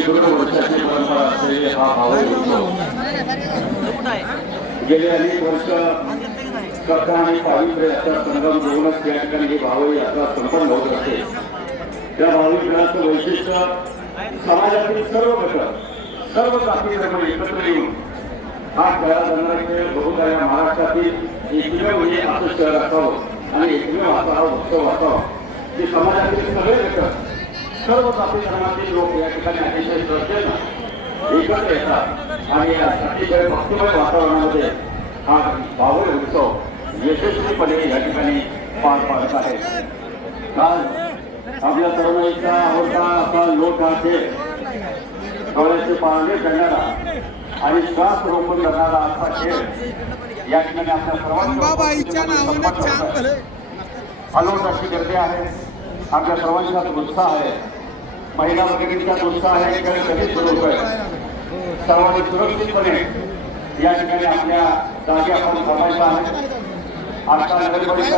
शेकडो वर्षाची परंपरा असलेली हा भावई उत्सव गेली अनेक वर्ष कथा आणि पावित्र्य याचा संगम घेऊनच या ठिकाणी ही भावई यात्रा संपन्न होत असते. त्या भावई खेळाचं वैशिष्ट्य समाजातील सर्व घटक सर्व जाती धर्म एकत्र येऊन हा खेळा जाणारा खेळ बहुधा या महाराष्ट्रातील एकमेव हे असं शहर असावं आणि एकमेव असा हा उत्सव असावा की समाजातील सगळे घटक सर्व जाती धर्मातील लोक या ठिकाणी अतिशय श्रद्धेनं एकत्र येतात आणि या अतिशय भक्तिमय वातावरणामध्ये हा भावई उत्सव यशस्वीपणे या ठिकाणी पार पाडत आहे. काल आपल्या तरुणाईचा आवडता असा लोक हा खेळ डोळ्याचे पारणे करणारा आणि श्वास रोखून करणारा असा खेळ या ठिकाणी आपल्या सर्वांच्या अलोट अशी गर्दी आहे. आपल्या सर्वांचाच उत्साह आहे. महिला भगिनींचा उत्साह आहे. खेळ कधी सुरू होतोय सर्वांनी सुरक्षितपणे या ठिकाणी आपल्या जागी आपण थांबायचं आहे. आजचा नगर परिषद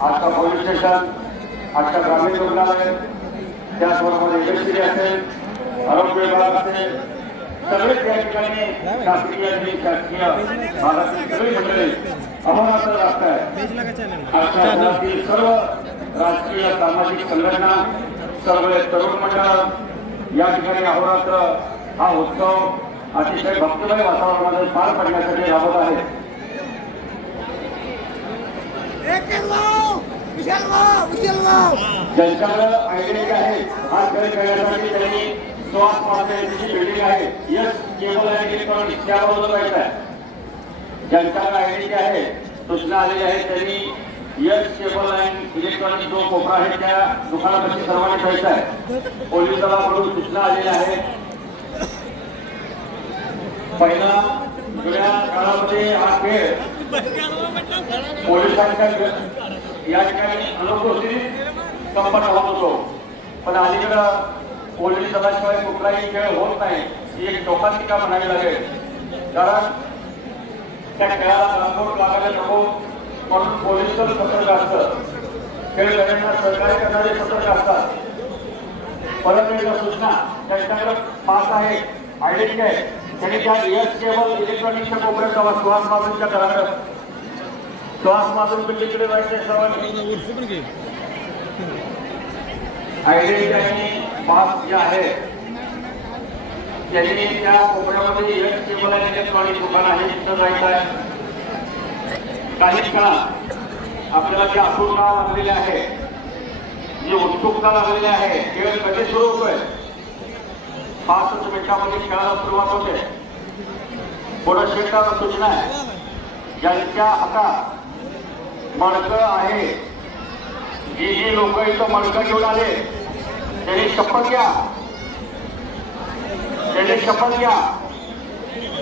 आजचा पोलीस स्टेशन आजच्या ग्रामीण रुग्णालय त्याचबरोबर एजन्सी असेल आरोग्य विभाग असेल सगळेच या ठिकाणी शासकीय शासकीय भागातील सगळी मंडळी अहोरात्र राहत आहे. आजच्या जगातील सर्व राजकीय सामाजिक संघटना सर्व तरुण मंडळ या ठिकाणी अहोरात्र हा उत्सव अतिशय भक्तिमय वातावरणामध्ये पार पडण्यासाठी राबत आहे. ज्यांच्याकडे आयडेंटिटी आहे हा खेळ खेळण्यासाठी त्यांनी सुहास पाटील बिल्डिंग आहे यस केबल आणि इलेक्ट्रॉनिक्स त्याबरोबर जायचं आहे. ज्यांच्याकडे आयडेंटिटी आहे सूचना आलेली आहे त्यांनी यस केबल आणि इलेक्ट्रॉनिक्स जो कोपरा आहे त्या दुकानापाशी सर्वांनी जायचं आहे. पोलीस दलाकडून सूचना आलेल्या आहेत. पहिला जुन्या काळामध्ये हा खेळ पोलिसांच्या या ठिकाणी अनुपस्थितीत संपन्न होत होतो. पण अलीकडं पोलीस दलाशिवाय कुठलाही खेळ होत नाही ही एक टोकाची का म्हणावी लागेल. कारण त्या खेळाला गांभीर्य लागायला नको म्हणून पोलीस दल सतर्क असतं. खेळकऱ्यांना सहकार्य करणारे सतर्क असतात. परत एकदा सूचना त्यांच्याकडे पास आहे आयडेंटिटी आहे त्यांनी त्या यस केबल इलेक्ट्रॉनिक्सच्या कोपऱ्यात जावा. सुहास महाजनच्या घराकडे सुहास महाजन बिल्डिंगकडे जायचे सर्वांनी आयडेंटिटी आणि पास जे आहे त्यांनी त्या कोपऱ्यामध्ये यस केबल आणि इलेक्ट्रॉनिक दुकान आहे तिथं जायचं आहे. काही काळात आपल्याला जी आतुरता लागलेली आहे जी उत्सुकता लागलेली आहे खेळ कधी सुरू होतोय 5 मिनिटांमध्ये खेळाला सुरुवात होते. पुढे शेताला सूचना आहे ज्यांच्या हातात मडकं आहे जी जी लोक इथं मडकं घेऊन आले त्यांनी शपथ घ्या. त्यांनी शपथ घ्या.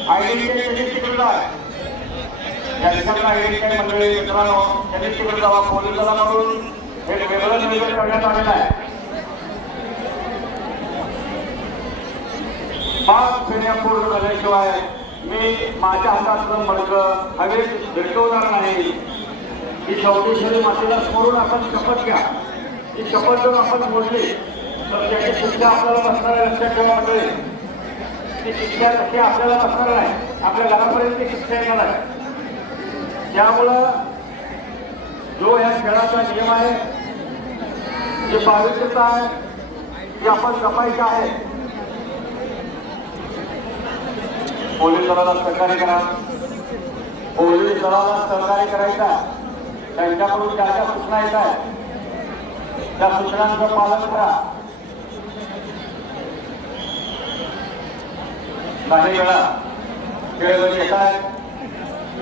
आयडेंटिटी त्यांनी तिकडे आहे. ज्यांच्याकडे आयडेंटिटी मंडळी मित्रांनो त्यांनी तिकडे जावा. पोलीस दलाकडून एक वेगळं नियोजन करण्यात आलेलं आहे. 5 फेऱ्या पूर्ण झाल्याशिवाय मी माझ्या हातातलं मडकं हवेत भिरकवणार नाही. ही 34 मातेला स्मरून आपण शपथ घ्या. ही शपथ जर आपण मोडली तर त्याची शिक्षा आपल्याला बसणार आहे. लक्षात ठेवा मंडळी ती शिक्षा तशी आपल्याला बसणार नाही. आपल्या घरापर्यंत ती शिक्षा येणार आहे. त्यामुळं जो या खेळाचा नियम आहे जी पावित्र्यता आहे ती आपण जपायची आहे. पोलीस दलाला सहकार्य करा. पोलीस दलाला सहकार्य करायचा. त्यांच्याकडून ज्या ज्या सूचना येत आहेत त्या सूचनांचं पालन करा. काही वेळा खेळ जरी येत आहेत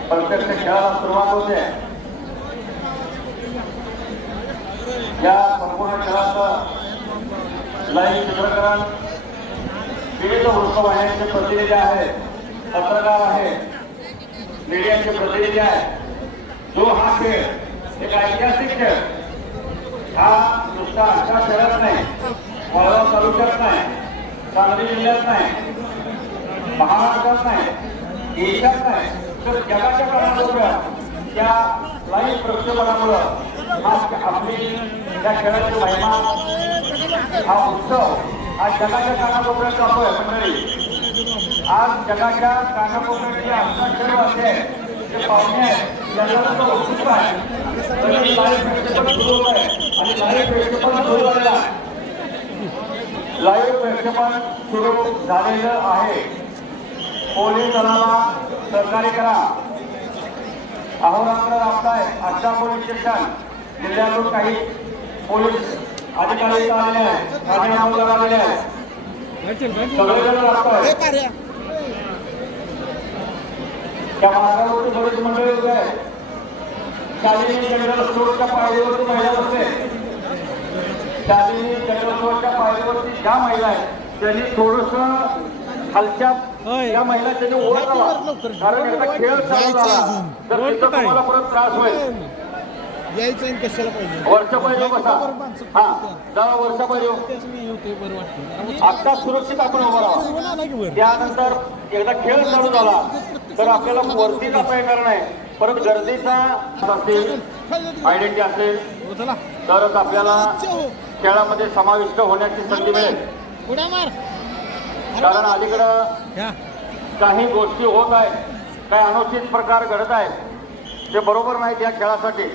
प्रत्यक्ष खेळाला सुरुवात होते. या संपूर्ण खेळाचं लाईव्ह चित्रीकरण विविध वृत्तवाहिन्यांचे प्रतिनिधी आहेत पत्रकार आहेत मीडियाचे प्रतिनिधी आहेत. जो हा खेळ एक ऐतिहासिक खेळ हा नुसता आमच्या शहरात नाही वळवा तालुक्यात नाही सांगली जिल्ह्यात नाही महाराष्ट्रात नाही देशात नाही तर जगाच्या काळात त्या लाईव्ह प्रक्षेपणामुळं आपली त्या खेळाची महिमा हा उत्सव आज जगाच्या कानाकोपऱ्यात जातोय मंडळी. आज जगाच्या कानाकोपऱ्यात जे आमचा सर्व असे जे पाहुणे आहेत त्यांना उत्सुक आहे. लाईव्ह प्रेक्षेपण सुरू आहे आणि लाईव्ह प्रेक्षेपण सुरू झालेलं आहे. लाईव्ह प्रेक्षेपण सुरू झालेलं आहे. पोलीस दलाला सहकार्य करा. अहोरात्र राबताय. आष्टा पोलीस स्टेशन जिल्ह्यातून काही पोलीस अधिकारी आलेले आहेत, ठाणे अंमलदार आलेले आहेत, सगळेजण राबताय. त्या मार्गावरती बरेच मंडळी उभे आहेत. शालिनी जनरल स्टोअरच्या पायरीवरती महिला बसले. शालिनी जनरल स्टोअरच्या पायरीवरती ज्या महिला आहेत त्यांनी थोडस खालच्या त्या महिला त्यांनी ओढ लावा, कारण एकदा खेळ चालू झाला तर तिथं तुम्हाला परत त्रास होईल. यायचं कशाला पाहिजे वरच्या पायरी बसा. हा जरा वरच्या पायरी आता सुरक्षित आपण उभं राहा. त्यानंतर एकदा खेळ चालू झाला तर आपल्याला वरती जाता येणार नाही. परत गर्दीचा असेल, आयडेंटिटी असेल तरच आपल्याला खेळामध्ये समाविष्ट होण्याची संधी मिळेल. कारण अलीकडं काही गोष्टी होत आहेत, काही अनुचित प्रकार घडत आहेत, ते बरोबर नाहीत या खेळासाठी.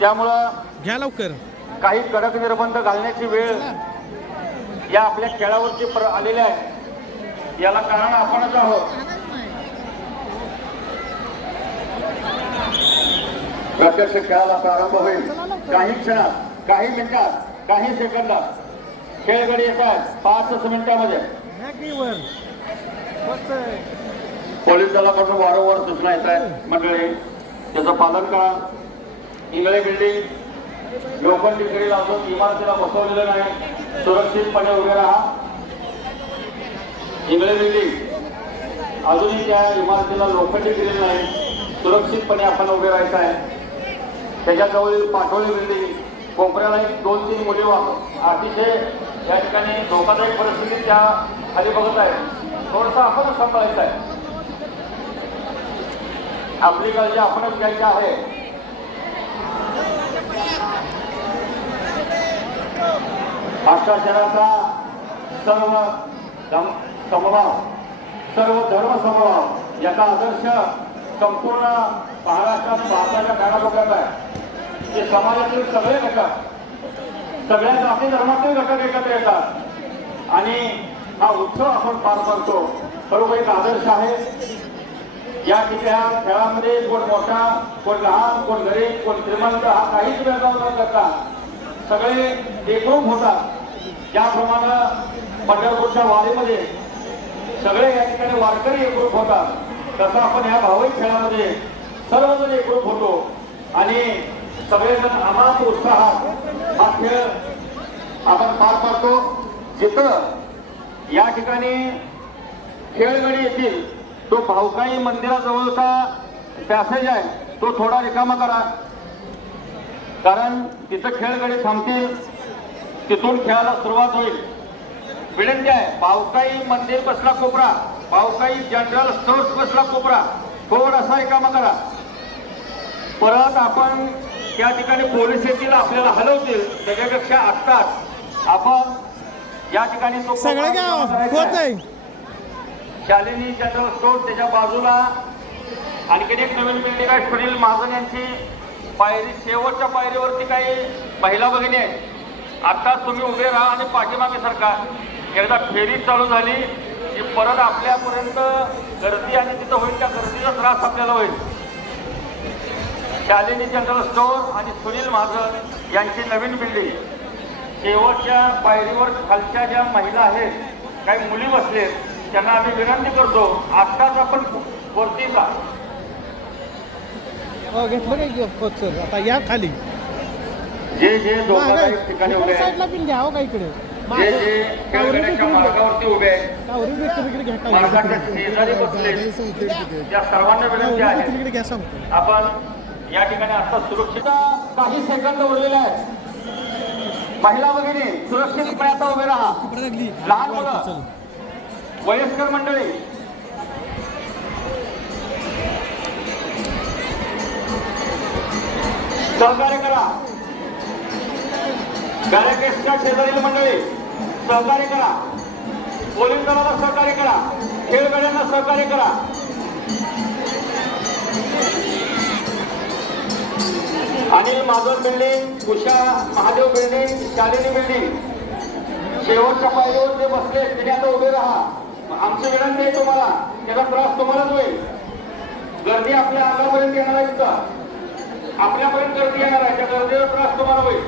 त्यामुळं घ्या लवकर काही कडक निर्बंध घालण्याची वेळ या आपल्या खेळावरती आलेल्या आहे. याला कारण आपणच आहोत. प्रत्यक्ष खेळाला प्रारंभ होईल काही क्षणात, काही मिनिटात, काही सेकंदात. खेळगडी येतात 5 मिनिटांमध्ये. पोलीस दलाकडून वारंवार सूचना येत आहेत मंडळी, त्याचं पालन करा. इंगळे बिल्डिंग लोखंडी कडे अजून इमारतीला बसवलेलं नाही, सुरक्षितपणे उभे राहा. इंगळे बिल्डिंग अजूनही त्या इमारतीला लोखंडी केलेलं नाही, सुरक्षितपणे आपण उभे राहायचं आहे. त्याच्याजवळील पाठवली बिल्डिंग कोपऱ्याला 2-3 मुली अतिशय या ठिकाणी धोकादायक परिस्थिती त्या खाली बघत आहे. थोडंसं आपणच सांभाळायचं आहे. आपली काळजी आपणच घ्यायची आहे. आष्टा शहराचा सर्व समभाव, सर्व धर्म समभाव याचा आदर्श संपूर्ण महाराष्ट्रात भारताच्या कानाकोपऱ्यात आहे. ते समाजातील सगळे घटक, सगळ्या जाती धर्मातील घटक एकत्र येतात आणि हा उत्सव आपण पार पाडतो. बरोबर एक आदर्श आहे. या ठिकाणी खेळामध्ये कोण मोठा, कोण लहान, कोण गरीब, कोण श्रीमंत हा काहीच भेदभाव न करता सगळे एकरूप होतात. ज्याप्रमाणे पंढरपूरच्या वारीमध्ये सगळे या ठिकाणी वारकरी एकरूप होतात, तसं आपण ह्या भावनिक खेळामध्ये सर्वजण एकरूप होतो आणि सगळेजण अमाप उत्साहात हा खेळ आपण पार पाडतो. जिथं या ठिकाणी खेळगडी येतील तो भाऊकाई मंदिराजवळचा पॅसेज आहे तो थोडा रिकामा करा, कारण तिथं खेळगडी थांबतील, तिथून खेळाला सुरुवात होईल. विनंती आहे, भाऊकाई मंदिर बसला कोपरा, भाऊकाई जनरल स्टोर्स बसला कोपरा थोडासा रिकामा करा. परत आपण त्या ठिकाणी पोलीस येतील, आपल्याला हलवतील, त्याच्यापेक्षा आत्ताच आपण या ठिकाणी तो सगळे गाव होत आहे. शालिनी जनरल स्टोर त्याच्या बाजूला आणखीन एक नवीन बिल्डिंग आहे सुनील महाजन यांची. पायरी शेवटच्या पायरीवरती काही महिला भगिनी आहेत. आता तुम्ही उभे राहा आणि पाठीमागे सरका. एकदा फेरी चालू झाली की परत आपल्यापर्यंत गर्दी आणि तिथं होईल, त्या गर्दीचा त्रास आपल्याला होईल. शालिनी जनरल स्टोअर आणि सुनील महाजन यांची नवीन बिल्डिंग शेवटच्या पायरीवर खालच्या ज्या महिला आहेत, काही मुली बसलेत, त्यांना आम्ही विनंती करतो आत्ताच आपण वरती जा. घेतलं काही सर आता या खाली जे जे धोकादायक ठिकाणी उभे आहेत, साईडला पण घ्या का इकडे जे जे खेळगड्याच्या मार्गावरती उभे आहेत, मार्गाच्या शेजारी बसले, त्या सर्वांना विनंती आहे आपण या ठिकाणी आता सुरक्षित. काही सेकंद उरलेले आहेत. महिला भगिनी सुरक्षितपणे आता उभे राहा. लहान मुलं, वयस्कर मंडळी सहकार्य करा. बॅरिकेड्सच्या शेजारील मंडळी सहकार्य करा, पोलीस दलाला सहकार्य करा, खेळगड्यांना सहकार्य करा. Anil Madhav building, Usha Mahadev building, Shalini building, शेवटच्या पायरीवर जे बसले तिथे आता उभे राहा. आमची विनंती आहे तुम्हाला, त्याचा त्रास तुम्हालाच होईल. गर्दी आपल्या अंगापर्यंत येणार आहे, तिथं आपल्यापर्यंत गर्दी येणार आहे, त्या गर्दीचा त्रास तुम्हाला होईल.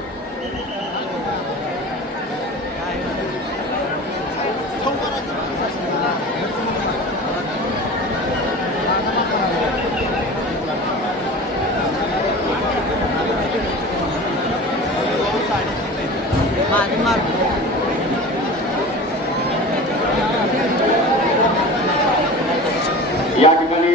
या ठिकाणी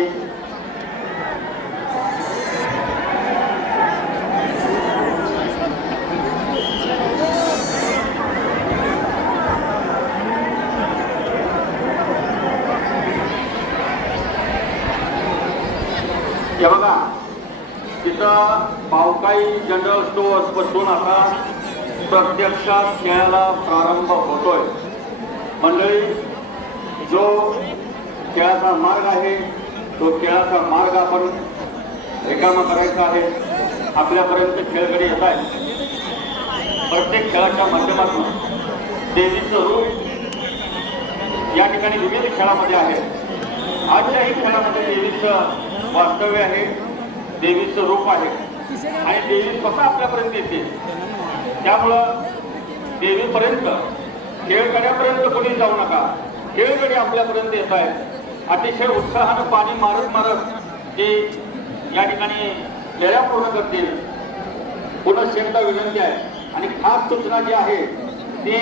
हे बघा, तिथं पावकाई जनरल स्टोअर्स पासून आता प्रत्यक्षात खेळाला प्रारंभ होतोय. मंडळी, जो खेळाचा मार्ग आहे तो खेळाचा मार्ग आपण रिकामा करायचा आहे. आपल्यापर्यंत खेळगडी येत आहे. प्रत्येक खेळाच्या माध्यमातून देवीचं रूप या ठिकाणी विविध खेळामध्ये आहे. आजच्याही खेळामध्ये देवीचं वास्तव्य आहे, देवीचं रूप आहे आणि देवी स्वतः आपल्यापर्यंत येते. त्यामुळं देवीपर्यंत, खेळगड्यापर्यंत कोणी जाऊ नका. खेळगडी आपल्यापर्यंत येत आहेत. अतिशय उत्साहानं पाणी मारत मारत ते या ठिकाणी खेळ्या पूर्ण करतील. पुन्हा एकदा विनंती आहे आणि खास सूचना जी आहे ती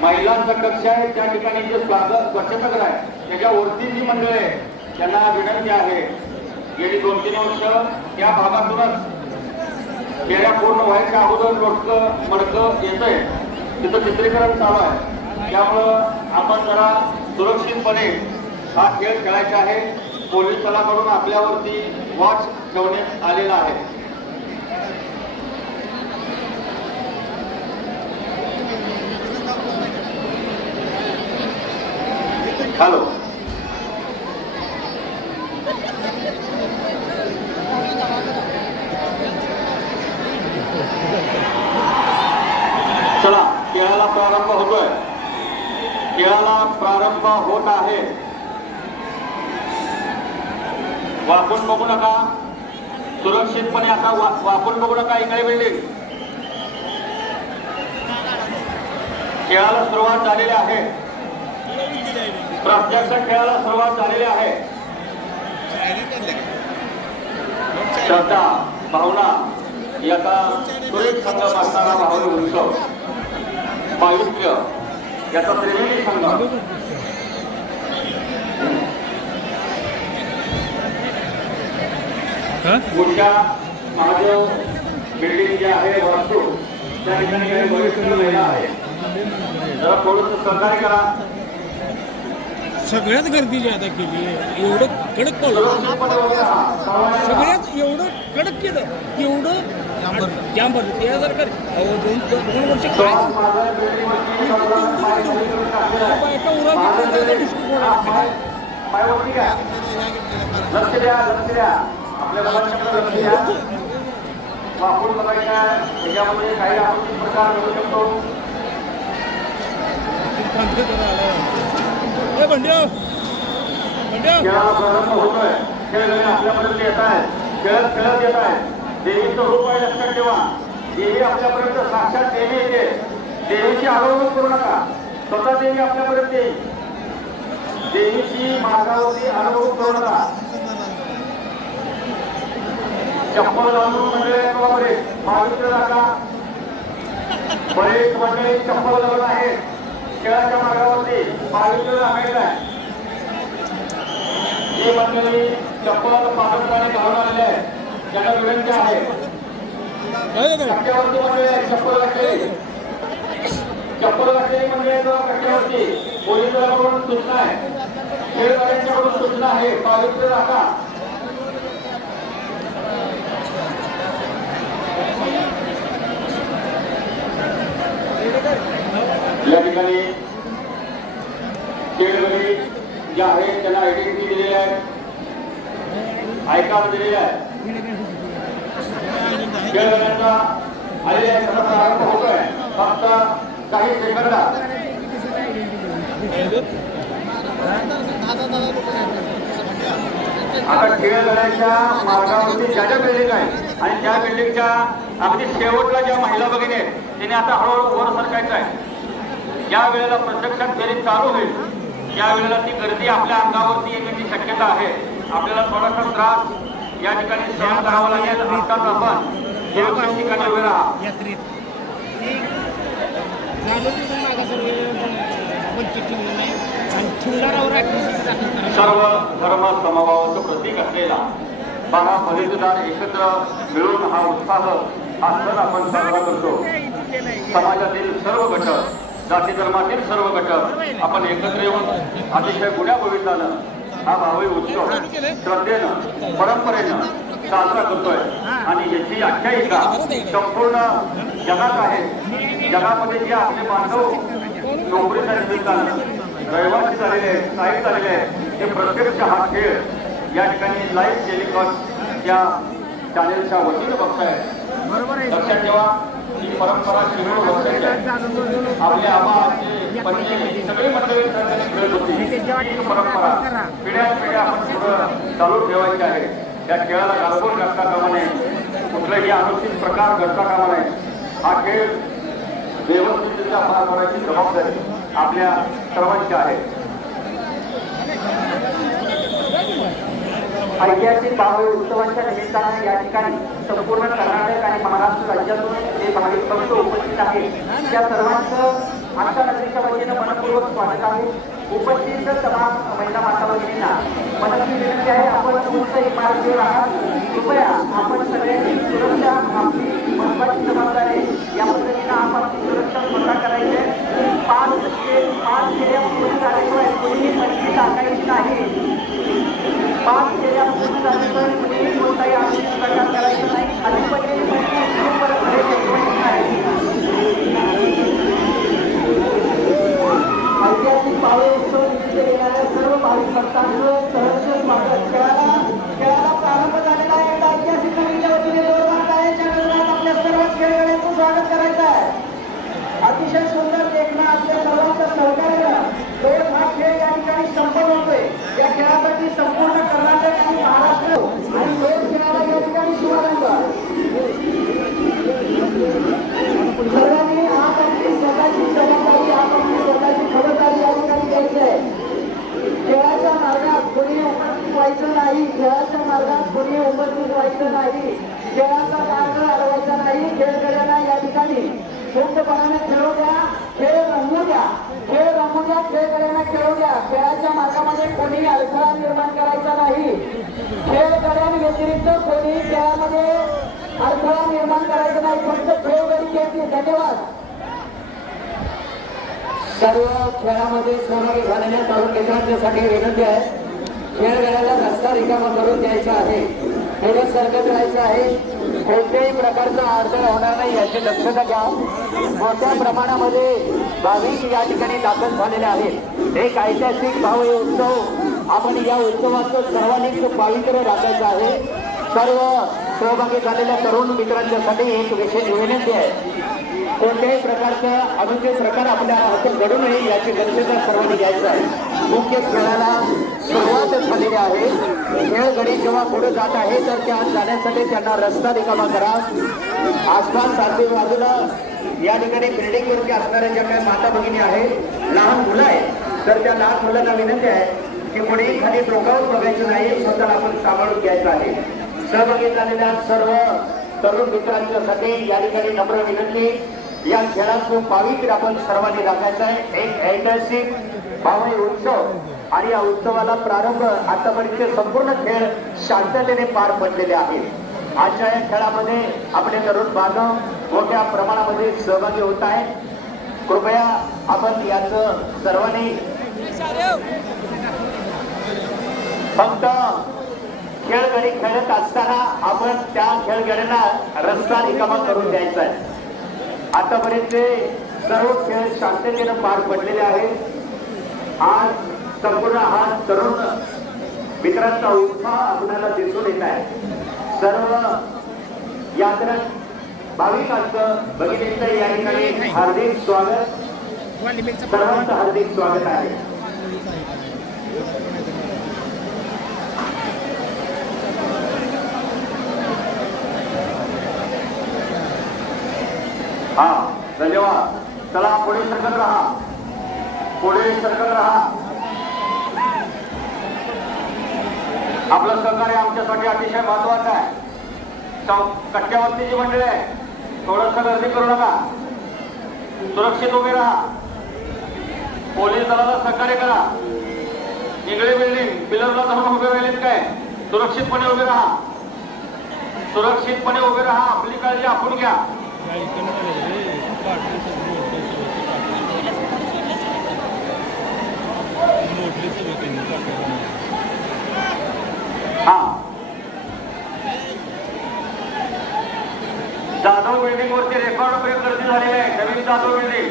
महिलांचा कक्ष आहे, त्या ठिकाणी जे स्वागत स्वच्छतागृह आहे त्याच्यावरती जी मंडळ आहे त्यांना विनंती आहे, गेली 2-3 वर्ष त्या भागातूनच खेळ्या पूर्ण व्हायच्या अगोदर लोटकं मडकं येतंय, तिथं चित्रीकरण चालू आहे. त्यामुळं आपण जरा सुरक्षितपणे हा खेळ खेळायचा आहे. पोलीस दलाकडून आपल्यावरती वॉच ठेवण्यात आलेला आहे. हॅलो, चला, खेळाला प्रारंभ होतोय. खेळाला प्रारंभ होत आहे. वाकून बघू नका, सुरक्षितपणे आता वाकून बघू नका. इकडे बिल्डिंग, खेळाला सुरुवात झालेली आहे. प्रत्यक्ष खेळाला सुरुवात झालेली आहे. श्रद्धा, भावना याचा सुरेख संघ असणारा भावना उत्सव, पावित्र्य याचा त्रिवेणी संघ, उषा महादेव बिल्डिंग जी आहे वास्तू, त्या ठिकाणी काही वरिष्ठ महिला आहे. जरा थोडंसं सहकार्य करा. सगळ्यात गर्दी जी आता केली आहे, एवढं कडक पावलं, सगळ्यात एवढं कडक केलं, एवढं जाम भरलं. ते जर कर 2 वर्ष काय एका उरा लक्ष द्या, लक्ष द्या. आपल्या मुलांच्याकडे लक्ष द्या. वापरून बघायच्या त्याच्यामध्ये काही आपण प्रकार घडू शकतो. खेळाला प्रारंभ होतोय. खेळगडी आपल्यापर्यंत येत आहे, खेळत खेळत येत आहे. देवीचं रूप आहे, लक्षात ठेवा. देवी आपल्यापर्यंत साक्षात देवी येते. देवीची आरोग्य करू नका, स्वतः देवी आपल्यापर्यंत येईल. देवीची मार्गावरती अनुभव करू नका. चप्पल घालून मंडळी बरोबर पावित्र्य राखा. बरेच मंडळी चप्पल घालून आहेत. खेळाच्या मार्गावरती पावित्र्य राखायचं आहे. ही मंडळी चप्पल पादत्राणे घालून आलेले आहे, त्यांना विनंती आहे. कट्ट्यावरती मंडळी आहे, चप्पल घातलेली, चप्पल घातलेली मंडळी आहे कट्ट्यावरती. पोलिसांकडून सूचना आहे, खेळगाड्यांच्याकडून सूचना आहे, पावित्र्य राखा. या ठिकाणी खेळगडी जे आहेत त्यांना आयडेंटिटी दिलेली आहे, आय कार्ड दिलेले आहे. खेळगड्यांचा आलेल्या प्रारंभ होतोय फक्त काही सेकंदात. आता खेळगड्यांच्या मार्गावरती ज्या ज्या बिल्डिंग आहे आणि त्या बिल्डिंगच्या अगदी शेवटला ज्या महिला भगिनी आहेत त्यांनी आता हळूहळू वर सरकायचं आहे. ज्या वेळेला प्रत्यक्षात फेरी चालू होईल त्या वेळेला ती गर्दी आपल्या अंगावरती येण्याची शक्यता आहे. आपल्याला थोडासा त्रास या ठिकाणी सहन करावा लागेल. आताच आपण सुरक्षित ठिकाणी उभे राहा. सर्व धर्म समभावाचं प्रतीक असलेला 12 बलिदार एकत्र मिळून हा उत्साह हा सण आपण साजरा करतो. समाजातील सर्व घटक, जाती धर्मातील सर्व घटक आपण एकत्र येऊन अतिशय गुण्या गोविंदानं हा भावी उत्सव श्रद्धेनं परंपरेनं साजरा करतोय. आणि याची आख्यायिका संपूर्ण जगात आहे. जगामध्ये जे आपले बांधव नोकरीच्या निमित्तानं रहिवासी झालेले आहेत, स्थायिक झालेले आहेत, ते प्रत्यक्ष हा खेळ या ठिकाणी लाईव्ह टेलिकास्ट या चॅनेलच्या वतीनं बघताय. लक्षात ठेवा ही परंपरा शिरोळ बघतायची आहे. आपले आबा पंचे सगळी मंडळी खेळत होती. ही परंपरा पिढ्या आपण पुढं चालू ठेवायची आहे. या खेळाला गालबोट घातला कामा नये, कुठलाही अनुचित प्रकार घडता कामा नये. हा खेळ व्यवस्थितरित्या पार पाडण्याची जबाबदारी आपल्या सर्वांची आहे. ऐतिहासिक बाहुली उत्सवाच्या निमित्ताने या ठिकाणी संपूर्ण कर्नाटक आणि महाराष्ट्र राज्यातून जे भाविक भक्त उपस्थित आहेत त्या सर्वांचं आमच्या नगरीच्या वतीनं मनपूर्वक स्वागत आहे. उपस्थित तमाम महिला माता भगिनींना मनस्वी विनंती आहे, आपण उंच इमारतीवर आहात, कृपया आपण सगळ्यांची सुरक्षा आपली महत्वाची जबाबदारी आहे. या पद्धतीनं आपण सुरक्षा स्वतः करायची आहे. 5 फेऱ्या पूर्ण झाल्याशिवाय कोणीही मस्ती टाकायची नाही. 5 फेऱ्या पूर्ण झाल्याशिवाय कोणीही कोणताही आर्थिक प्रकार करायचा नाही. अधिपती ऐतिहासिक बाहुली उत्सव निमित्त येणाऱ्या सर्व भाविक भक्तांचं सहर्ष स्वागत. खेळाला प्रारंभ झालेला आहे. ऐतिहासिक समितीच्या वतीने जोरदार टाळ्यांच्या गजरात आपल्या सर्व खेळाडूंचं स्वागत करायचं आहे. अतिशय सुंदर देखणं आपल्या सर्वांचं सहकार्य रोज हा खेळ या ठिकाणी संपन्न होतोय. या खेळासाठी संपूर्ण कर्नाटक आणि महाराष्ट्र आणि रोज खेळाला या ठिकाणी शुभारंभ. सर्वांनी आपली स्वतःची जबाबदारी, आपली स्वतःची खबरदारी या ठिकाणी घ्यायची आहे. खेळाच्या मार्गात कोणी उपस्थित व्हायचं नाही. खेळाच्या मार्गात कोणी उपस्थित व्हायचं नाही. खेळाचा मार्ग अडवायचा नाही. खेळकऱ्यांना या ठिकाणी मुक्तपणाने खेळू द्या, खेळ रंगू द्या, खेळ रंगू द्या, खेळकऱ्यांना खेळू द्या. खेळाच्या मार्गामध्ये कोणी अडथळा निर्माण करायचा नाही. खेळकऱ्यांव्यतिरिक्त कोणी खेळामध्ये अडथळा निर्माण करायचा नाही. फक्त खेळगडी खेळतील. धन्यवाद. सर्व खेळामध्ये सहभागी झालेल्या तरुण मित्रांसाठी विनंती आहे, खेळगड्याला रस्ता रिकामा करून द्यायचा आहे, पुढे सरकत राहायचं आहे. कोणत्याही प्रकारचा अडथळा होणार नाही याची दक्षता घ्या. मोठ्या प्रमाणामध्ये भाविक या ठिकाणी दाखल झालेले आहेत. एक ऐतिहासिक भावी उत्सव, आपण या उत्सवाचं सर्वांनीच पावित्र्य राखायचं आहे. सर्व सहभागी झालेल्या तरुण मित्रांच्यासाठी एक विशेष विनंती आहे, कोणत्याही प्रकारचा अनुचित प्रकार आपल्या हातून घडू नये याची दक्षता सर्वांनी घ्यायचं आहे. मुख्य खेळाला सुरुवात झालेली आहे. खेळगडी जेव्हा पुढे जात आहे तर त्या जाण्यासाठी त्यांना रस्ता रिकामा करा. आसपास सारखी बाजूला या ठिकाणी बिल्डिंगवरती असणाऱ्या ज्या काही माता भगिनी आहेत, लहान मुलं आहेत, तर त्या लहान मुलांना विनंती आहे की कोणीही खाली डोकावून बघायचं नाही, स्वतःला आपण सांभाळून घ्यायचं आहे. सहभागी झालेल्या सर्व तरुण मित्रांच्यासाठी या ठिकाणी नम्र विनंती, या खेळाचं पावित्र्य आपण सर्वांनी राखायचं आहे. एक ऐतिहासिक भावी उत्सव आणि या उत्सवाला प्रारंभ आतापर्यंत संपूर्ण खेळ शांततेने पार पडलेले आहेत. आजच्या या खेळामध्ये आपले तरुण बांधव मोठ्या प्रमाणामध्ये सहभागी होत आहे. कृपया आपण याचं सर्वांनी फक्त खेळगडी खेळत असताना आपण त्या खेळगड्यांना रस्ता रिकामा करून द्यायचा आहे. आतापर्यंत सर्व खेळ शांततेनं पार पडलेले आहेत। आज संपूर्ण हा तरुण मित्रांचा उत्साह आपल्याला दिसून येत आहे। सर्व यात्रक भाविकांचं भगिनींचं या ठिकाणी हार्दिक स्वागत, सर्वांचं हार्दिक स्वागत आहे। हा धन्यवाद। चला पुढे सरकत राहा, पुढे सरकत राहा। आपलं सहकार्य आमच्यासाठी अतिशय महत्वाचं आहे। कट्ट्यावरती जी मंडळी आहे थोडंसं गर्दी करू नका, सुरक्षित उभे राहा। पोलीस दलाला सहकार्य करा। निगळे बिल्डिंग पिलरला धरून उभे राहिलेत काय? सुरक्षितपणे उभे राहा, सुरक्षितपणे उभे राहा। आपली काळजी आपण घ्या। हा जाधव बिल्डिंग वरती रेकॉर्ड ब्रेक गर्दी झालेली आहे। नवीन जाधव बिल्डिंग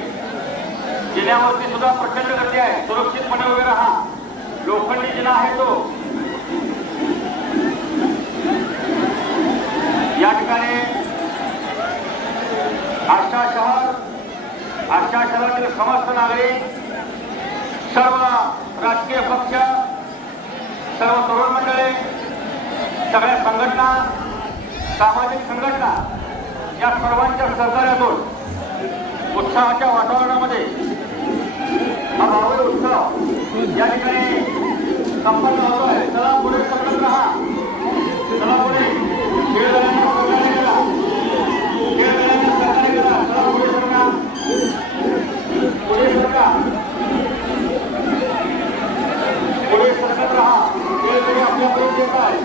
जिल्ह्यावरती सुद्धा प्रचंड गर्दी आहे। सुरक्षितपणे उभे राहा। लोखंडी जिल्हा आहे तो। या ठिकाणी आशा शहरातील समस्त नागरिक, सर्व राजकीय पक्ष, सर्व तरुण मंडळे, सगळ्या संघटना, सामाजिक संघटना या सर्वांच्या सहकार्यातून उत्साहाच्या वातावरणामध्ये हा भावी उत्सव या ठिकाणी संपन्न होतोय। चला पुढे सरकत राहा, चला पुढे खेळगड्यांना सहकार्य करा, खेळगड्यांना सहकार्य करा। चला पुढे सरका, पुढे सरका, पुढे सरकत राहा। खेळगडी आपल्यापर्यंत येत आहे।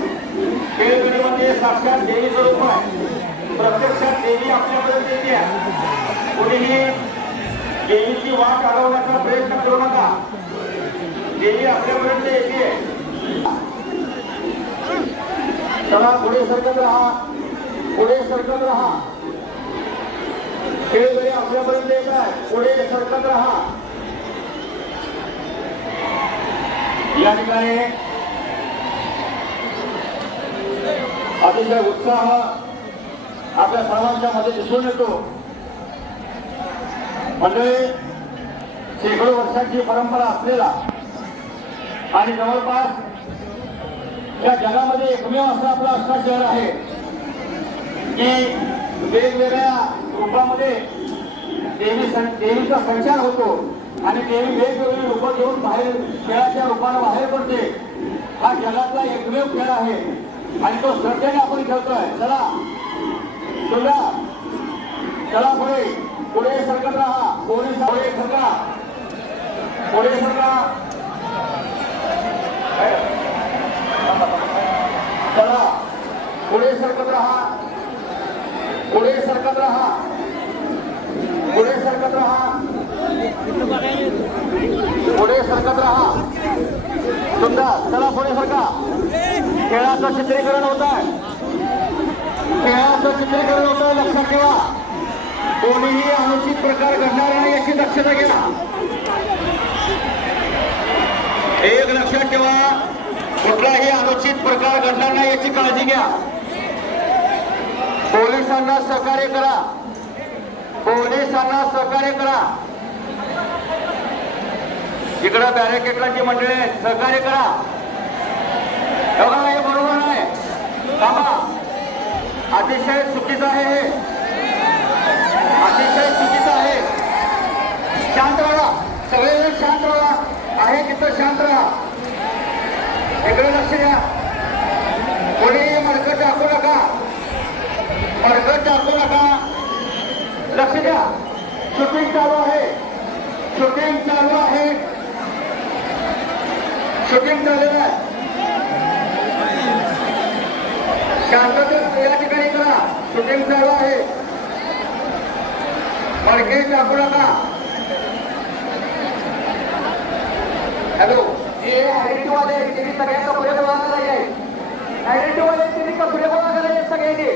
खेळगडीमध्ये साक्षात देवी स्वरूप आहे। प्रत्यक्षात देवी आपल्यापर्यंत येते आहे। कुणीही देवीची वाट अडवण्याचा प्रयत्न करू नका। देवी आपल्यापर्यंत येते। चला पुढे सरकत राहा, पुढे सरकत राहा। खेळगडी आपल्यापर्यंत येत आहे। पुढे सरकत राहा। या ठिकाणी अतिशय उत्साह आपल्या सर्वांच्या मध्ये दिसून येतो। मंडळी, शेकडो वर्षांची परंपरा असलेला आणि जवळपास या जगामध्ये एकमेव असं आपलं आष्टा शहर आहे की वेगवेगळ्या रूपामध्ये देवीचा संचार होतो आणि देवी वेगवेगळी रूपं घेऊन बाहेर खेळाच्या रूपानं बाहेर पडते। हा जगातला एकमेव खेळ आहे आणि तो श्रद्धेने आपण खेळतोय। चला चला चला पुढे, पुढे सरकत राहा। पुढे सरका, पुढे सरका। चला पुढे सरकत राहा, पुढे सरकत राहा, पुढे सरकत राहा, पुढे सरकत राहा। सुंदर, चला पुढे सरका। खेळाचं चित्रीकरण होत आहे, खेळाचं चित्रीकरण होत आहे। लक्षात ठेवा, कोणीही अनुचित प्रकार घडणार नाही याची दक्षता घ्या। एक लक्षात ठेवा, कुठलाही अनुचित प्रकार घडणार नाही याची काळजी घ्या। पोलिसांना सहकार्य करा, पोलिसांना सहकार्य करा। इकडे बॅरिकेडला जी मंडळी आहेत सहकार्य करा। बघा हे बरोबर नाही, थांबा। अतिशय चुकीचं आहे हे, अतिशय चुकीचं आहे। शांत राहा, सगळेजण शांत राहा। आहे तिथं शांत राहा। इकडे लक्ष द्या, कोणी मडकं टाकू नका, मडकं टाकू नका। लक्ष द्या, शूटिंग चालू आहे, शूटिंग चालू आहे, शूटिंग चालू आहे। शांतता या ठिकाणी करा, शूटिंग चालू आहे। मडके टाकू नका। हॅलो, हे आयडेंटिटी वाले त्यांनी सगळ्यांचा पुढे गोळा करायचे। आयडेंटिटी वाले त्यांनी कपडे गोळा करायचे, सगळ्यांनी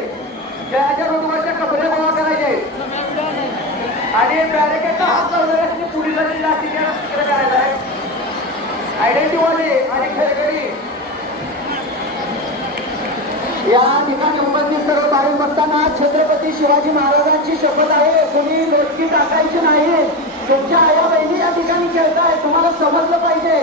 खेळाच्या ऋतूवरचे कपडे गोळा करायचे। आणि बॅरिकेडचा हात लावणाऱ्यांनी पोलिसांनी लाठी तिकडे करायचा आहे. आयडेंटिटीवाले आणि खेळकरी या ठिकाणी उपस्थित सर्व पाहून बघताना छत्रपती शिवाजी महाराजांची शपथ आहे. कोणी लोटकी टाकायची नाही. तुमच्या आया बहिणी या ठिकाणी खेळताय, तुम्हाला समजलं पाहिजे.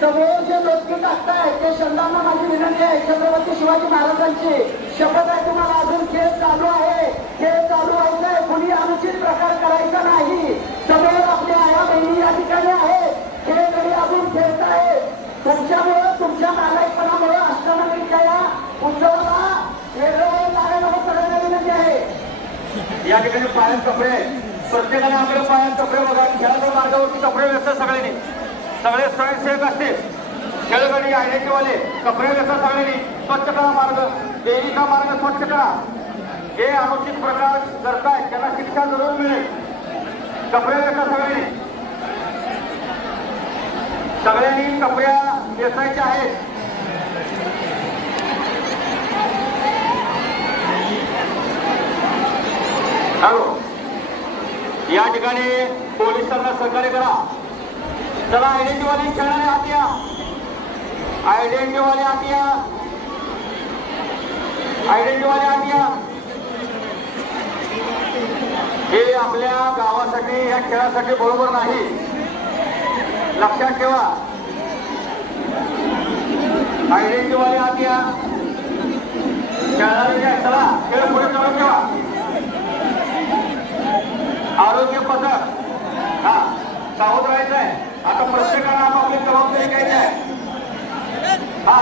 समोर जे लोटकी टाकताय ते शंदांना माझी विनंती आहे. छत्रपती शिवाजी महाराजांची शपथ आहे. तुम्हाला अजून खेळ चालू आहे. खेळ चालू व्हायचंय. कुणी अनुचित प्रकार करायचा नाही. समोर आपल्या आया बहिणी या ठिकाणी आहे. खेळकरी अजून खेळताय. तुमच्यामुळं तुमच्या नालायकपणामुळे अष्टनागरीच्या या उत्सवाला वेगळं लागायला सगळ्यांना विनंती आहे. या ठिकाणी पायात कपडे, प्रत्येकाने आपल्या पायात कपडे बघा. खेळाच्या मार्गावरती कपडे व्यस्त सगळ्यांनी, सगळे स्वयंसेवक असतील, खेळगडी आयडेंटिटीवाले कपडे व्यस्त सगळ्यांनी. स्वच्छ करा मार्ग, देवीचा मार्ग स्वच्छ करा. जे अनुचित प्रकार करतायत त्यांना शिक्षा जरूर मिळेल. कपडे व्यस्त सगळ्यांनी कपड्या वेचायच्या आहेत. हॅलो, या ठिकाणी पोलिसांना सहकार्य करा. चला, आयडेंटिटीवाले खेळणारे आत या. आयडेंटिटीवाले आत या. आयडेंटिटीवाले आत या. हे आपल्या गावासाठी, या खेळासाठी बरोबर नाही, लक्षात ठेवा. आयडेंटिटीवाले आत या. खेळणारे काय, चला खेळ पुढे चालू ठेवा. आरोग्य पथक, हा सावध राहायचं आहे. आता प्रत्येकाला आपापली जबाबदारी घ्यायची आहे. हा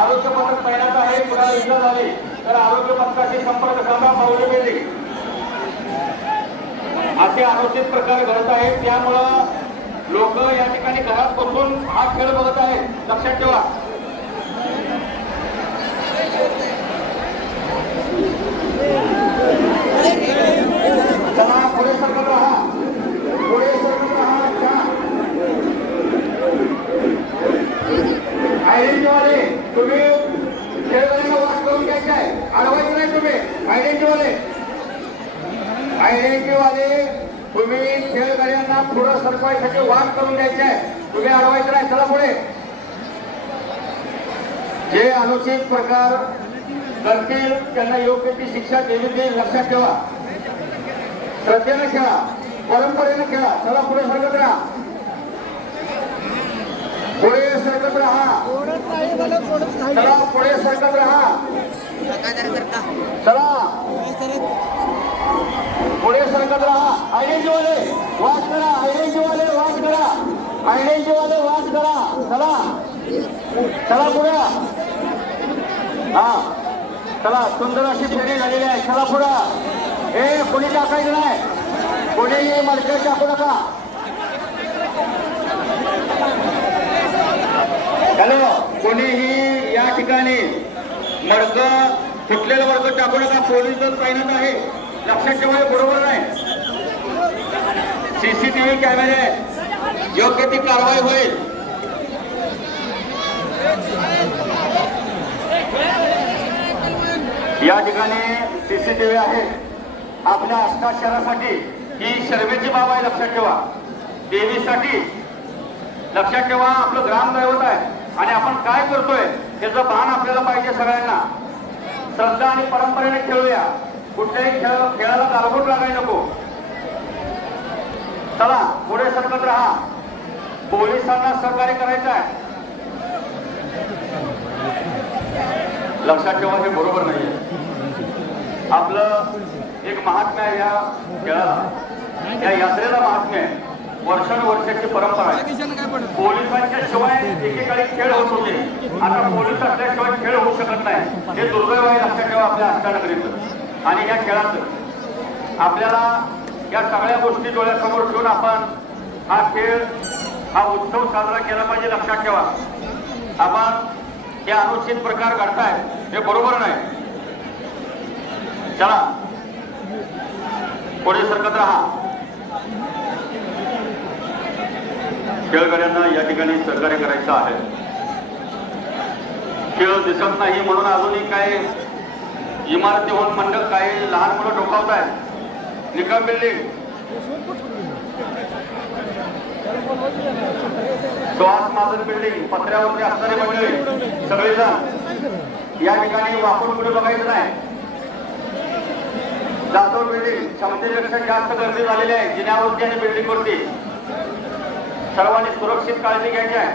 आरोग्य पथक तैनात आहे. कुणाला इजा झाली तर आरोग्य पथकाशी संपर्क साधा. पावले मिळली असे अनुचित प्रकार घडत आहेत. त्यामुळं लोक या ठिकाणी घरात बसून हा खेळ बघत आहेत. लक्षात ठेवा. चला, पुढे सरकत राहा. पुढे सरकत राहा. आयडेंटिटीवाले तुम्ही खेळगडीला वाट करून घ्यायचे आहे. अडवायचं नाही तुम्ही. आयडेंटिटीवाले तुम्ही खेळगड्यांना पुढे सरकवायसाठी वाट करून द्यायचे आहे. तुम्ही अडवायचं नाही. चला पुढे. जे अनुचित प्रकार करतील त्यांना योग्य ती शिक्षा देवी देईल. लक्षात ठेवा. श्रद्धेने खेळा, परंपरेने खेळा. चला पुढे सरकत राहा. पुढे सरकत राहा. चला पुढे सरकत राहा. चला पुढे सरकत राहा. आयडेंटिटीवाले वाच करा. आयडेंटिटीवाले वाच करा. आयडेंटिटीवाले वाच करा. चला चला पुढे. हा चला, सुंदर अशी फेरी झालेली आहे. चला पुढे. हे कोणी टाकायचं नाही. कोणीही मडके टाकू नका. हॅलो, कोणीही या ठिकाणी मडकं फुटलेलं मडकं टाकू नका. पोलीस दल तैनात आहे. लक्षात ठेवा, बरोबर नाही. सीसीटीव्ही कॅमेरे, योग्य ती कारवाई होईल. या ठिकाणी सीसीटीव्ही आहे. आपल्या आसपास शहरासाठी ही शर्मेची बाब आहे. लक्षात ठेवा. देवीसाठी लक्षात ठेवा. आपलं ग्रामदैवत आहे आणि आपण काय करतोय याचं भान आपल्याला पाहिजे. सगळ्यांना श्रद्धा आणि परंपरेने खेळूया. कुठल्याही खेळाला गालबोट लागायला नको. चला पुढे सरकत राहा. पोलिसांना सहकार्य करायचं आहे. लक्षात ठेवा, हे बरोबर नाहीये. आपलं एक महात्म्य आहे या खेळाला, या यात्रेला महात्म्य आहे. वर्षानुवर्षाची परंपरा आहे. पोलिसांच्या शिवाय एकेकाळी खेळ होत होते. आता पोलीस असल्याशिवाय खेळ होऊ शकत नाही. हे दुर्दैव आहे. लक्षात ठेवा आपल्या अष्टनगरीचं. आणि या खेळाचं आपल्याला या सगळ्या गोष्टी डोळ्यासमोर ठेवून आपण हा खेळ, हा उत्सव साजरा केला पाहिजे. लक्षात ठेवा. आपण हे अनुचित प्रकार घडताय हे बरोबर नाही. चला पुढे सरकत राहा. खेळगड्यांना या ठिकाणी सहकार्य करायचं आहे. खेळ दिसत नाही म्हणून अजूनही काय इमारतीहून मंडळ काही लहान मुलं डोकावत आहेत. निकम बिल्डिंग सुहास महाजन बिल्डिंग पत्र्यावरती असणारी मंडळी सगळेजण या ठिकाणी वापरून कुठे बघायचं नाही. जाधव बिल्डिंग क्षमतेपेक्षा जास्त गर्दी झालेली आहे जिन्यावरती आणि बिल्डिंग वरती. सर्वांनी सुरक्षित काळजी घ्यायची आहे.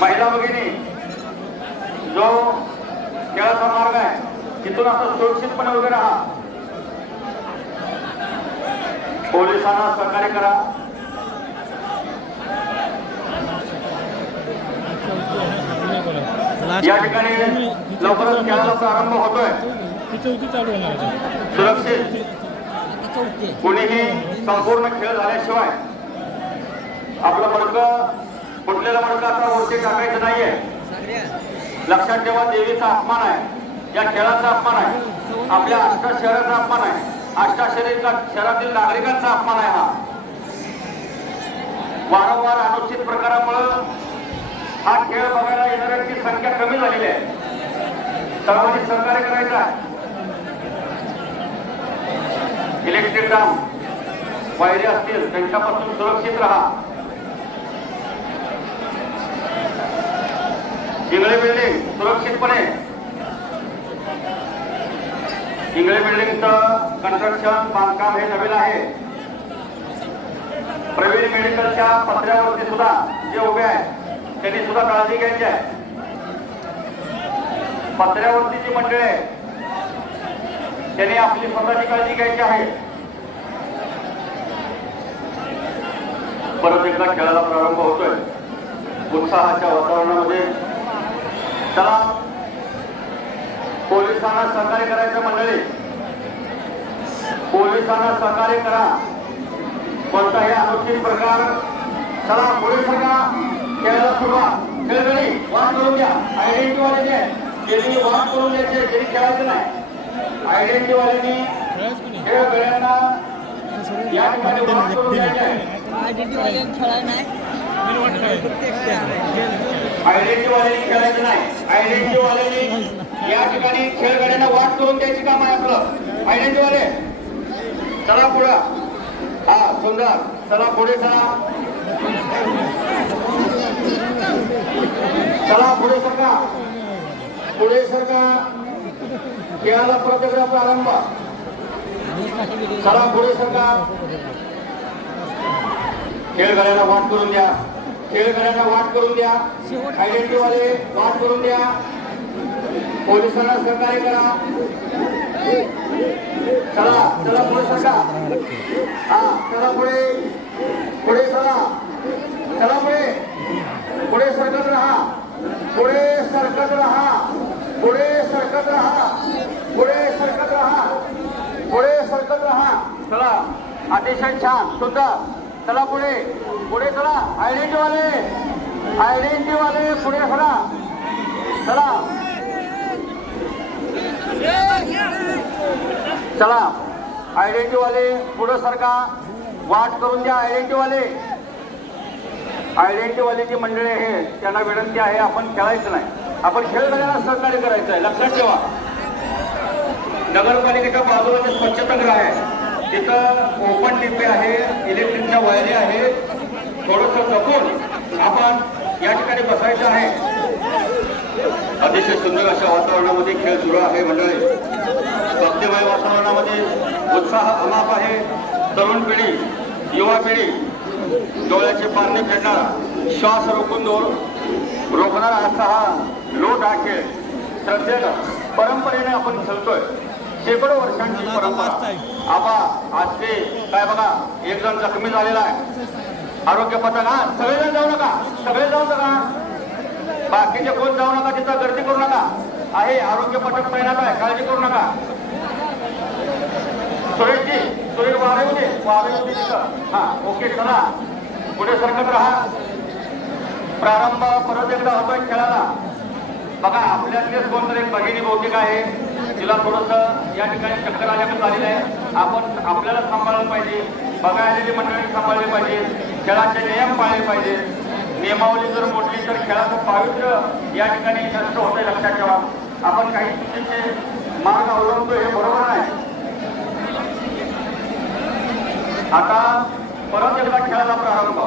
महिला भगिनी जो खेळाचा मार्ग आहे तिथून असं सुरक्षितपणे उभे राहा. पोलिसांना सहकार्य करा. या ठिकाणी लवकरच खेळाचा प्रारंभ होतोय. सुरक्षित कोणीही संपूर्ण खेळ झाल्याशिवाय आपलं मडकं फुटलेलं मडकं आता वरती टाकायचं नाहीये. लक्षात ठेवा, देवीचा अपमान आहे, या खेळाचा अपमान आहे, आपल्या आष्टा शहराचा अपमान आहे, आष्टा शहरातील नागरिकांचा अपमान आहे. हा वारंवार अनुचित प्रकारामुळे हा खेळ बघायला येणाऱ्यांची संख्या कमी झालेली आहे. सर्वांनी सहकार्य करायचं आहे. इलेक्ट्रिक डाम वायरे असतील त्यांच्यापासून सुरक्षित राहा. इंगळे बिल्डिंग सुरक्षितपणे. इंगळे बिल्डिंगचं कन्स्ट्रक्शन बांधकाम हे नवीन आहे. प्रवीण मेडिकलच्या पत्र्यावरती सुद्धा जे उभे आहेत त्यांनी सुद्धा काळजी घ्यायची आहे. पत्र्यावरती जी मंडळी आहे त्यांनी आपली स्वतःची काळजी घ्यायची आहे. परत एकदा खेळाला प्रारंभ होतोय उत्साहाच्या वातावरणामध्ये. चला, पोलिसांना सहकार्य करायचं मंडळी, पोलिसांना सहकार्य करा. कोणताही अनुचित प्रकार. चला पुढे सरका. खेळाला सुरुवात. खेळगडी वाट करून द्या. आयडेंटिटी वाले ज्यांनी वाट करून द्यायचे, ज्यांनी खेळायचं नाही, आयडेंटिटी वाल्यांनी खेळगड्यांना या ठिकाणी वाट करून द्यायचे आहे. आयडेंटिटी वाल्यांनी खेळायला नाही. आयडेंटिटी वाल्यांनी खेळायचं नाही. आयडेंटिटी वाल्यांनी या ठिकाणी खेळगड्यांना वाट करून द्यायची काम आहे आपलं. आयडेंटिटी वाले चला पुढं. हा सुंदर. चला पुढे चला. चला पुढे सरका. पुढे सरका. खेळाला प्रतिक्रिया प्रारंभ. चला पुढे सरका. खेळगड्यांना वाट करून द्या. खेळगड्यांना वाट करून द्या. आयडेंटिटी वाले वाट करून द्या. पोलिसांना सहकार्य करा. चला चला पुढे सरका. हा चला पुढे. पुढे चला. चला पुढे. पुढे सरकत राहा. पुढे सरकत राहा. पुढे सरकत राहा. पुढे सरकत राहा. पुढे सरकत राहा. चला अतिशय छान सुंदर. चला पुढे. पुढे चला. आयडेंटिटी वाले. आयडेंटिटी वाले पुढे चला. चला चला. आयडेंटिटी वाले पुढे सरका. वाट करून द्या. आयडेंटिटी वाले. आयडेंटिटी वालेची मंडळी आहे त्यांना विनंती आहे आपण खेळायचं नाही. आपण खेळगड्यांना सहकार्य करायचं आहे. लक्षात ठेवा, नगरपालिकेच्या बाजूला जे स्वच्छतागृह आहे तिथं ओपन टिपे आहे, इलेक्ट्रिकच्या वायरी आहे. थोडंसं जपून आपण या ठिकाणी बसायचं आहे. अतिशय सुंदर अशा वातावरणामध्ये खेळ सुरू आहे मंडळी. भक्तिमय वातावरणामध्ये उत्साह अमाप आहे. तरुण पिढी, युवा पिढी डोळ्याचे पारणे फेडणारा, श्वास रोखणारा असा हा लोट हा खेळ श्रद्धेनं परंपरेने आपण खेळतोय. शेकडो वर्षांची परंपरा. आबा आज ते काय बघा, एक जण जखमी झालेला आहे. आरोग्य पथक. हा सगळेजण जाऊ नका. सगळे जाऊ नका. बाकीचे कोण जाऊ नका. तिथं गर्दी करू नका. आहे आरोग्य पथक तैनात आहे. काळजी करू नका. सुरेशजी सुरेश वारे होते तिथं. हा ओके. चला पुढे सरकत राहा. प्रारंभ परत एकदा होतोय खेळाला. बघा आपल्यातलेच कोणतरी एक भगिनी बहुतेक आहे, तिला थोडंसं या ठिकाणी चक्कर आल्याचं झालेलं आहे. आपण आपल्याला सांभाळलं पाहिजे. बघायला आलेली मंडळी सांभाळली पाहिजे. खेळाचे नियम पाळले पाहिजे. नियमावली जर मोडली तर खेळाचं पावित्र्य या ठिकाणी नष्ट होते. लक्षात ठेवा. आपण काही चुकीचे मार्ग अवलंबतो हे बरोबर नाही. आता परत एकदा खेळायला प्रारंभ.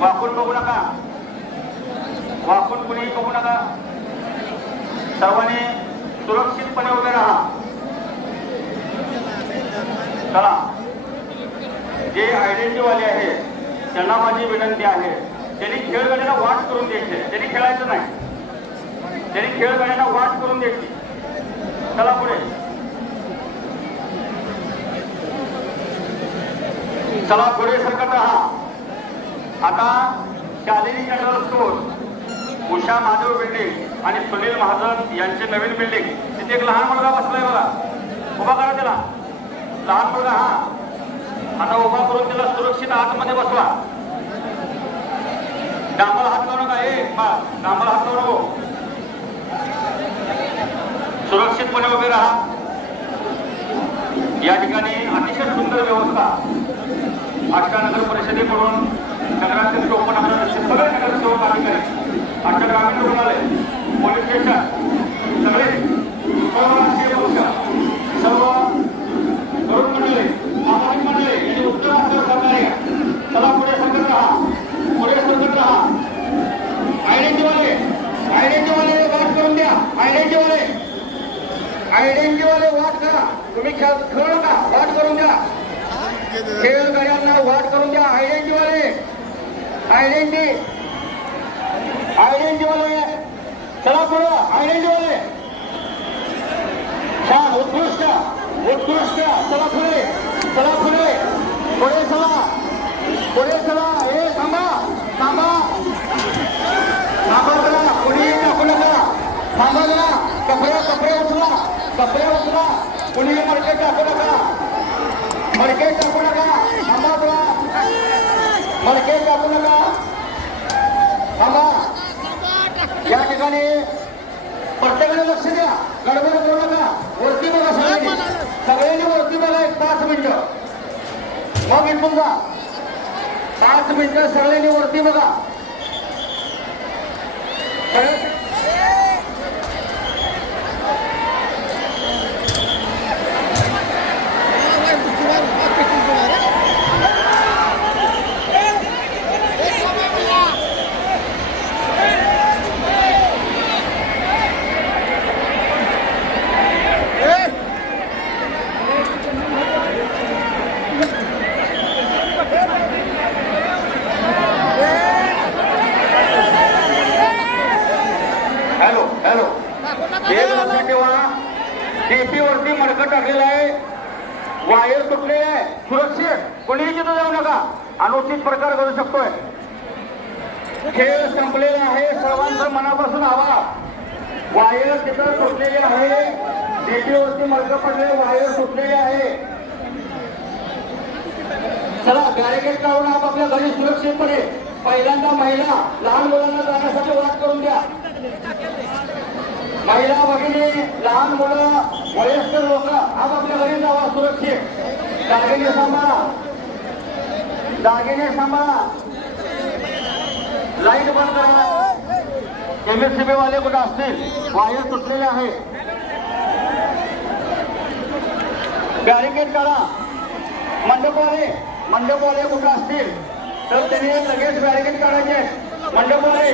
वाकून बघू नका, वाकून कुणीही बघू नका. सर्वांनी सुरक्षितपणे उभे राहा. चला, जे आयडेंटिटी वाले आहे त्यांना माझी विनंती आहे, त्यांनी खेळगाड्यांना वाट करून द्यायची. त्यांनी खेळायचं नाही, त्यांनी खेळगाड्यांना वाट करून द्यायची. चला पुढे, चला पुढे सरकत राहा. आता Shalini general store, Usha Mahadev building आणि सुनील महाजन यांची नवीन बिल्डिंग. तिथे एक लहान मुलगा बसलाय बघा, उभा करा त्याला. लहान मुलगा हा आता उभा करून त्याला सुरक्षित आतमध्ये बसवा. डांबाला हात लावू नका, डांबाला हात लावू नको. सुरक्षितपणे उभे राहा. या ठिकाणी अतिशय सुंदर व्यवस्था आष्टा नगर परिषदेकडून नगराध्यक्ष उपनगराध्यक्ष सगळे नगरसेवक अधिकारी, आष्टा ग्रामीण रुग्णालय, पोलीस स्टेशन, सगळे सर्व राष्ट्रीय पक्ष, सर्व तरुण मंडळी, सामाजिक मंडळी यांनी उत्तर असं सहकार्य. चला पुढे सरकत राहा, पुढे सरकत राहा. आयडेंटिटीवाले वाट करून द्या. आयडेंटिटीवाले वाट करा. तुम्ही खेळू नका, वाट करून द्या. खेळगाड्यांना वाट करून द्या. आयडेंटिटीवाले चला पुढे. आयडेंटिटीवाले छान, उत्कृष्ट. चला पुढे, पुढे चला. हे थांबा जरा, कुणीही टाकू नका. थांबा जरा. कपडे उचला. कुणीही मडके टाकू नका. थांबा जरा. मडके टाकू नका. थांबा. या ठिकाणी प्रत्येकाने लक्ष द्या. गडबड करू नका. वरती बघा सगळ्यांनी वरती बघा. एक 5 मिनिटं मग इथून जा. 5 मिनिटं सगळ्यांनी वरती बघा. हॅलो, एक लक्षात ठेवा. डीपी वरती मडकं टाकलेलं आहे, वायर तुटलेली आहे. सुरक्षित, कोणीही तिथं जाऊ नका. अनुचित प्रकार करू शकतोय. खेळ संपलेला आहे. सर्वांचं मनापासून आभार. वायर तिथं तुटलेली आहे. डीपी वरती मडकं पडले, वायर तुटलेली आहे. चला, बॅरिकेड काढून आपल्या घरी सुरक्षितपणे. पहिल्यांदा महिला, लहान मुलांना जाण्यासाठी वाट करून द्या. महिला भगिनी, लहान मुलं, वयस्कर लोक आपल्या घरी जावा सुरक्षित. दागिने सांभाळा. लाईट बंद करा. MSCB वाले कुठे असतील, वायर तुटलेले आहे. बॅरिकेड काढा. मंडपवाले कुठे असतील तर त्यांनी लगेच बॅरिकेड काढायचे. मंडपवाले,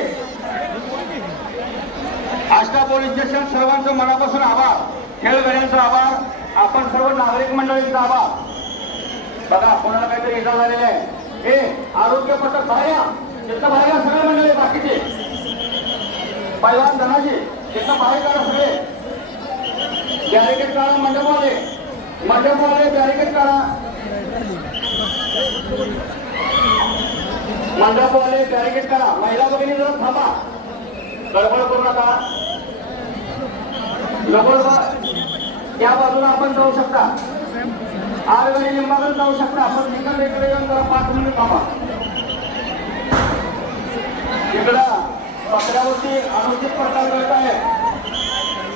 आष्टा पोलीस स्टेशन, सर्वांचं मनापासून आभार. खेळगाड्यांचा आभार. आपण सर्व नागरिक मंडळींचा आभार. बघा, कोणाला काहीतरी इजा झालेला आहे. हे आरोग्य पथक बाहेर, तिथं बाहेर सगळे मंडळी, बाकीचे पैलवान धनाजी तिथं बाहेर काढा. सगळे बॅरिकेड काढा. मंडपवाले बॅरिकेड काढा. महिला भगिनी जरा थांबा, गडबड करू नका. त्या बाजूला आपण जाऊ शकता. आरगाडी लिंबाकडे जाऊ शकता. आपण तिकडे येऊन जरा 5 मिनिट थांबा. इकडं पत्र्यावरती अनुचित प्रकार करत आहे.